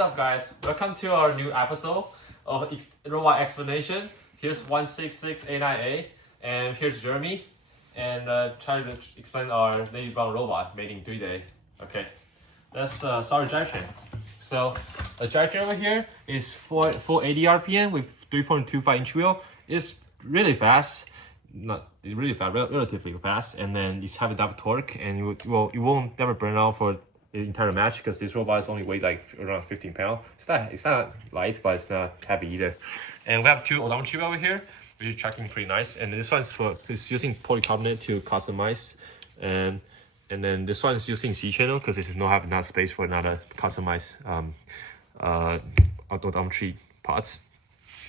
up, guys? Welcome to our new episode of robot explanation. Here's 16689A, and here's Jeremy, and trying to explain our Lady Brown robot made in 3 days. Okay, let's start the drivetrain. So the drivetrain over here is 480 RPM with 3.25 inch wheel. It's really fast. It's really fast, relatively fast, and then it's have a double torque, and it won't never burn out for the entire match because this robot is only weigh like around 15 pounds. It's not light, but it's not heavy either. And we have two odometer over here, which is tracking pretty nice. And this one's it's using polycarbonate to customize, and then this one is using C channel because it have enough space for another customized odometry parts.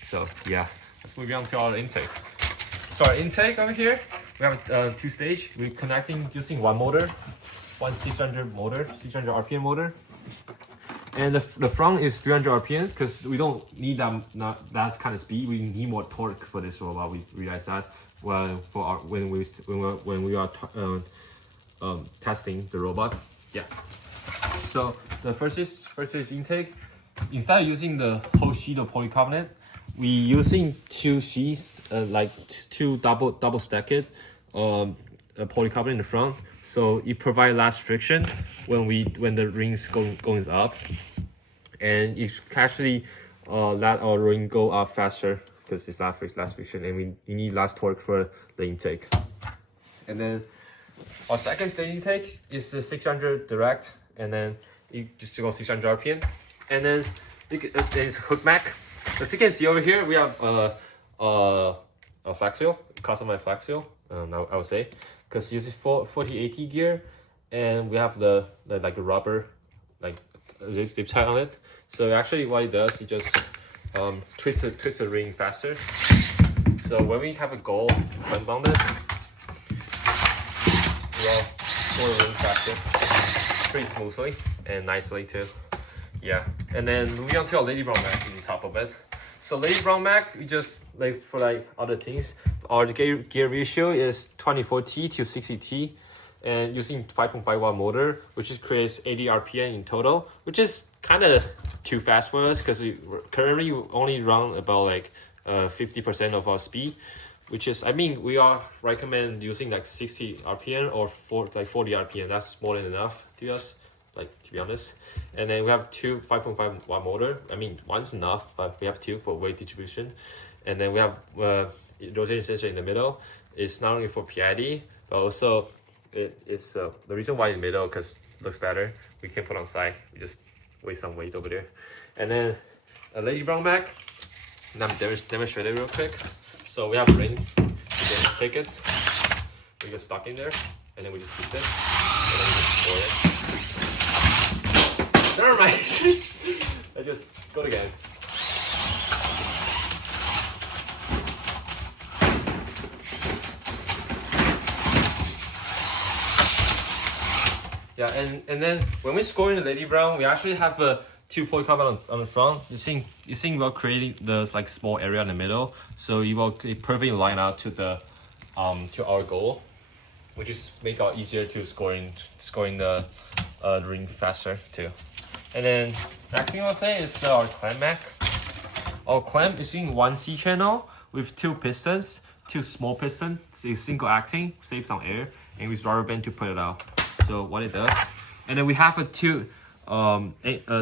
So yeah, let's move on to our intake. So our intake over here, we have two stage. We're connecting using one motor, one 600 RPM motor, and the front is 300 RPM because we don't need that kind of speed. We need more torque for this robot. We realize that when we are testing the robot. Yeah. So the first is intake. Instead of using the whole sheet of polycarbonate, we using two sheets, like two double stacked polycarbonate in the front, so it provides less friction when the rings goes up, and it actually let our ring go up faster because it's less friction, and you need less torque for the intake. And then our second stage intake is the 600 direct, and then you just go 600 RPM, and then it's hook Mech. As you can see over here, we have a flex wheel, customized flex wheel. I would say, because it's 4080 gear, and we have the like a rubber like zip tie on it. So actually, what it does, it just twist the ring faster. So when we have a goal unbound it, we'll pull the ring faster, pretty smoothly and nicely too. Yeah, and then moving on to our Lady Brown Mech on top of it. So Lady Brown Mech, we just like for like other things, our gear ratio is 24T to 60T, and using 5.5 watt motor, which creates 80 RPM in total, which is kind of too fast for us because we currently only run about like 50% of our speed, which is, I mean, we are recommend using like 60 RPM or 40 RPM. That's more than enough to us, like, to be honest. And then we have two 5.5 watt motor. I mean, one's enough, but we have two for weight distribution. And then we have rotation sensor in the middle. It's not only for PID, but also it's the reason why in the middle, because it looks better. We can put on side. We just weigh some weight over there. And then a Lady Brown Mech. Let me demonstrate it real quick. So we have a ring. We can take it. We get stuck in there, and then we just twist it, and then we just pour it. Never mind. I just go again. Yeah, and then when we score in the Lady Brown, we actually have two polycarbonate on the front. You think about creating the like small area in the middle, so it will perfectly line out to the to our goal, which is make it easier to scoring the ring faster too. And then next thing I'll say is our clamp Mech. Our clamp is in one C channel with two pistons, two small pistons, single acting, saves some air, and with rubber band to put it out. So what it does, and then we have a two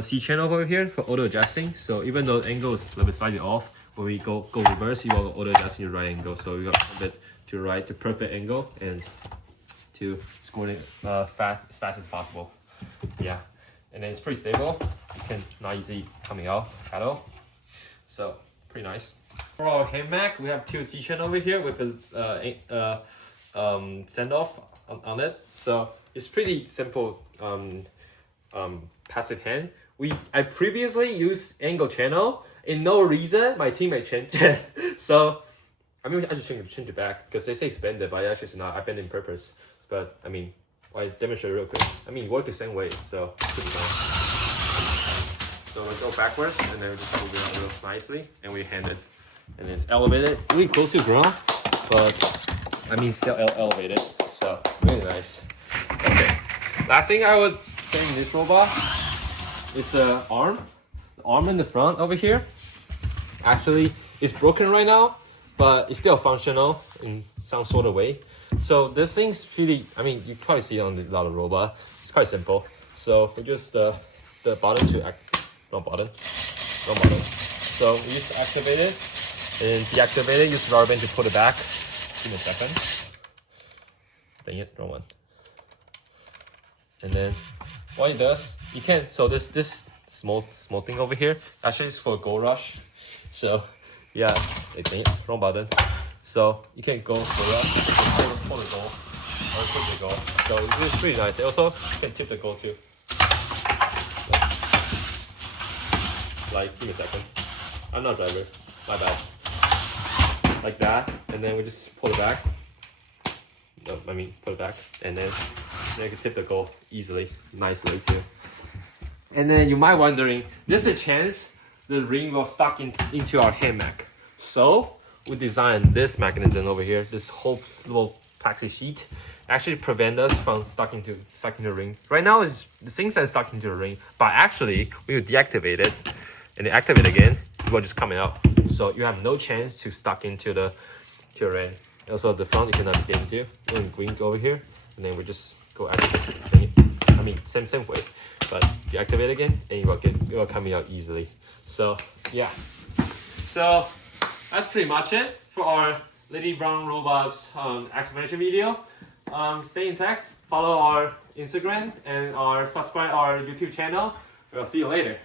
C channel over here for auto adjusting. So even though the angle is a little bit slightly off, when we go reverse, you will auto adjust your right angle. So we got a bit to the right, to perfect angle, and to score it as fast as possible. Yeah. And then it's pretty stable. It can not easily coming out at all. So pretty nice. For our hand Mech, we have two C channel over here with a send off on it. So it's pretty simple passive hand. I previously used angle channel. In no reason my teammate changed it. So I mean I just change it back because they say it's bended, but actually it's not. I bend it on purpose. But I mean, I demonstrate real quick. I mean, it works the same way, so pretty nice. So we go backwards, and then we just move it out real nicely, and we hand it, and it's elevated, really close to ground, but I mean still elevated, so really nice. Okay, last thing I would say in this robot is the arm. the arm in the front over here actually is broken right now, but it's still functional in some sort of way. So this thing's pretty, I mean, you probably see it on a lot of robots. It's quite simple. So we just the button to wrong button. So we just activate it and deactivate it. Use the rubber band to put it back. Give me a second. Dang it, wrong one. And then what it does, you can, so this small thing over here actually is for gold rush. So yeah, dang it, wrong button. So you can go for that, pull the gold, or tip the gold. So this is pretty nice. Also, you can tip the gold too. Like, give me a second. I'm not a driver, my bad. Like that, and then we just pull it back. No, I mean, put it back, and then you can tip the gold easily, nicely too. And then you might wondering, there's a chance the ring will stuck into our hand mech. So we designed this mechanism over here, this whole little plexi sheet, actually prevent us from stuck into the ring. Right now, the things are stuck into the ring, but actually we will deactivate it and then activate it again, it will just come out. So you have no chance to stuck into the ring. Also, the front you cannot get into. We're in green over here, and then we just go activate. I mean, same way, but deactivate again, and it will come out easily. So yeah, so that's pretty much it for our Lady Brown Robots explanation video. Stay in touch, follow our Instagram, and subscribe our YouTube channel. We'll see you later.